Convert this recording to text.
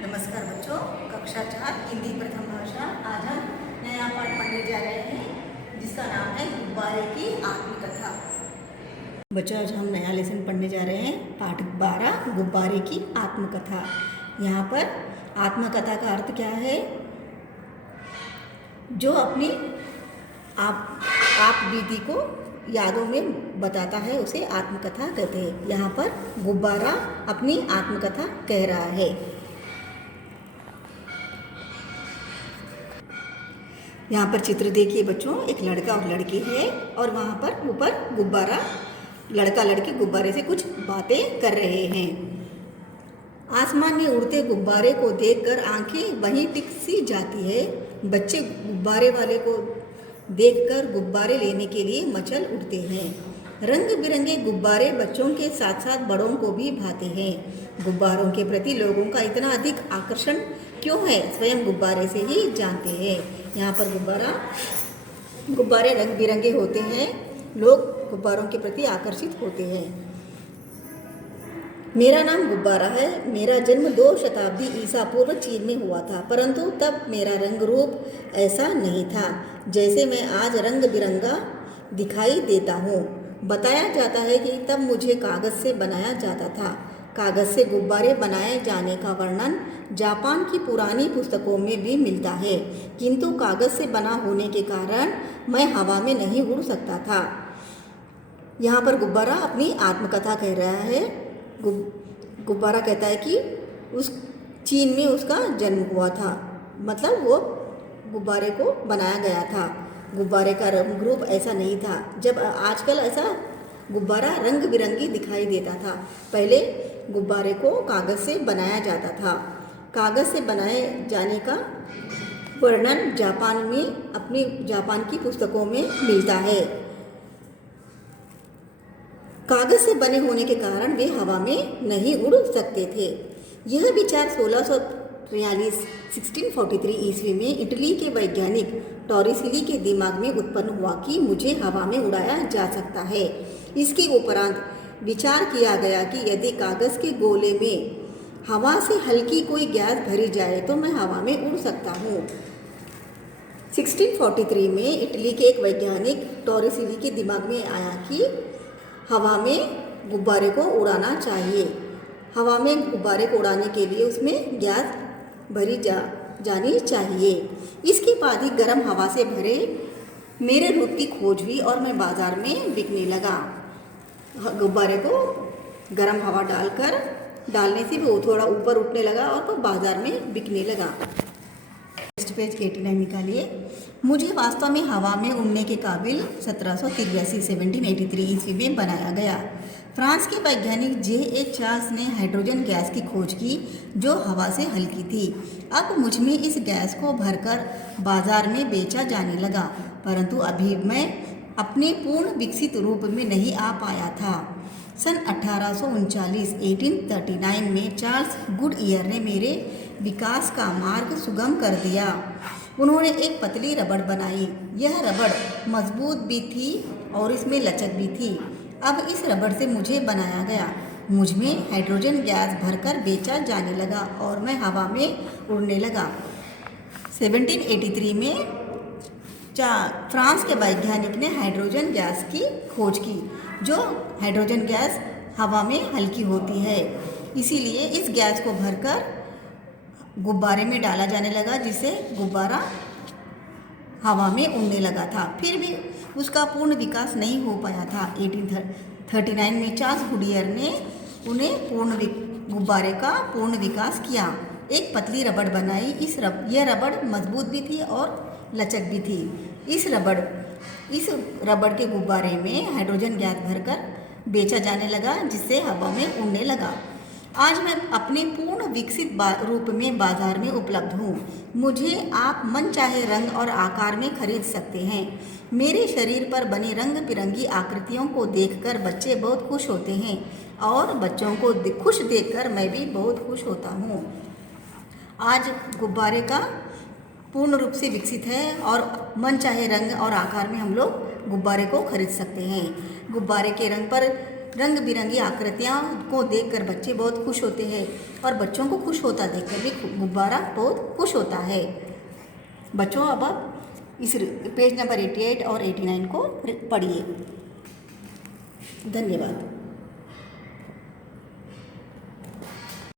नमस्कार बच्चों, कक्षा 4 हिंदी प्रथम भाषा। आज हम नया पाठ पढ़ने जा रहे हैं जिसका नाम है गुब्बारे की आत्मकथा। बच्चों, आज हम नया लेसन पढ़ने जा रहे हैं, पाठ 12 गुब्बारे की आत्मकथा। यहाँ पर आत्मकथा का अर्थ क्या है? जो अपनी आप बीती को यादों में बताता है उसे आत्मकथा कहते हैं। यहाँ पर गुब्बारा अपनी आत्मकथा कह रहा है। यहाँ पर चित्र देखिए बच्चों, एक लड़का और लड़की है और वहाँ पर ऊपर गुब्बारा, लड़का लड़की गुब्बारे से कुछ बातें कर रहे हैं। आसमान में उड़ते गुब्बारे को देखकर आंखें वहीं टिक सी जाती है। बच्चे गुब्बारे वाले को देखकर गुब्बारे लेने के लिए मचल उठते हैं। रंग बिरंगे गुब्बारे बच्चों के साथ साथ बड़ों को भी भाते हैं। गुब्बारों के प्रति लोगों का इतना अधिक आकर्षण क्यों है, स्वयं गुब्बारे से ही जानते हैं। यहाँ पर गुब्बारे रंग बिरंगे होते हैं, लोग गुब्बारों के प्रति आकर्षित होते हैं। मेरा नाम गुब्बारा है। मेरा जन्म 2 शताब्दी ईसा पूर्व चीन में हुआ था, परंतु तब मेरा रंग रूप ऐसा नहीं था जैसे मैं आज रंग बिरंगा दिखाई देता हूँ। बताया जाता है कि तब मुझे कागज़ से बनाया जाता था। कागज़ से गुब्बारे बनाए जाने का वर्णन जापान की पुरानी पुस्तकों में भी मिलता है, किंतु कागज़ से बना होने के कारण मैं हवा में नहीं उड़ सकता था। यहाँ पर गुब्बारा अपनी आत्मकथा कह रहा है। गुब्बारा कहता है कि उस चीन में उसका जन्म हुआ था, मतलब वो गुब्बारे को बनाया गया था। गुब्बारे का रंग रूप ऐसा नहीं था जब आजकल ऐसा गुब्बारा रंग बिरंगी दिखाई देता था। पहले गुब्बारे को कागज़ से बनाया जाता था। कागज़ से बनाए जाने का वर्णन जापान की पुस्तकों में मिलता है। कागज़ से बने होने के कारण वे हवा में नहीं उड़ सकते थे। यह विचार 1643 ईस्वी में इटली के वैज्ञानिक टॉरिसेली के दिमाग में उत्पन्न हुआ कि मुझे हवा में उड़ाया जा सकता है। इसके उपरांत विचार किया गया कि यदि कागज़ के गोले में हवा से हल्की कोई गैस भरी जाए तो मैं हवा में उड़ सकता हूँ। 1643 में इटली के एक वैज्ञानिक टॉरिसेली के दिमाग में आया कि हवा में गुब्बारे को उड़ाना चाहिए। हवा में गुब्बारे को उड़ाने के लिए उसमें गैस भरी जानी चाहिए। इसके बाद ही गर्म हवा से भरे मेरे रूप की खोज हुई और मैं बाज़ार में बिकने लगा। गुब्बारे को गर्म हवा डालने से वो थोड़ा ऊपर उठने लगा और वो बाज़ार में बिकने लगा। नेक्स्ट पेज 89 निकालिए। मुझे वास्तव में हवा में उड़ने के काबिल 1783 ईस्वी में बनाया गया। फ्रांस के वैज्ञानिक J.A. चार्ल्स ने हाइड्रोजन गैस की खोज की जो हवा से हल्की थी। अब मुझ में इस गैस को भरकर बाजार में बेचा जाने लगा, परंतु अभी मैं अपने पूर्ण विकसित रूप में नहीं आ पाया था। सन 1839 में चार्ल्स गुडईयर ने मेरे विकास का मार्ग सुगम कर दिया। उन्होंने एक पतली रबड़ बनाई। यह रबड़ मजबूत भी थी और इसमें लचक भी थी। अब इस रबड़ से मुझे बनाया गया। मुझ में हाइड्रोजन गैस भरकर बेचा जाने लगा और मैं हवा में उड़ने लगा। 1783 में फ्रांस के वैज्ञानिक ने हाइड्रोजन गैस की खोज की, जो हाइड्रोजन गैस हवा में हल्की होती है। इसीलिए इस गैस को भरकर गुब्बारे में डाला जाने लगा, जिससे गुब्बारा हवा में उड़ने लगा था। फिर भी उसका पूर्ण विकास नहीं हो पाया था। 1839 में चार्ल्स गुडईयर ने गुब्बारे का पूर्ण विकास किया। एक पतली रबड़ बनाई। यह रबड़ मजबूत भी थी और लचक भी थी। इस रबड़ के गुब्बारे में हाइड्रोजन गैस भरकर बेचा जाने लगा, जिससे हवा में उड़ने लगा। आज मैं अपने पूर्ण विकसित रूप में बाजार में उपलब्ध हूँ। मुझे आप मन चाहे रंग और आकार में खरीद सकते हैं। मेरे शरीर पर बनी रंग बिरंगी आकृतियों को देखकर बच्चे बहुत खुश होते हैं और बच्चों को खुश देखकर मैं भी बहुत खुश होता हूँ। आज गुब्बारे का पूर्ण रूप से विकसित है और मन चाहे रंग और आकार में हम लोग गुब्बारे को खरीद सकते हैं। गुब्बारे के रंग पर रंग बिरंगी आकृतियाँ को देखकर बच्चे बहुत खुश होते हैं और बच्चों को खुश होता देखकर भी गुब्बारा बहुत खुश होता है। बच्चों अब आप इस पेज नंबर 88 और 89 को पढ़िए। धन्यवाद।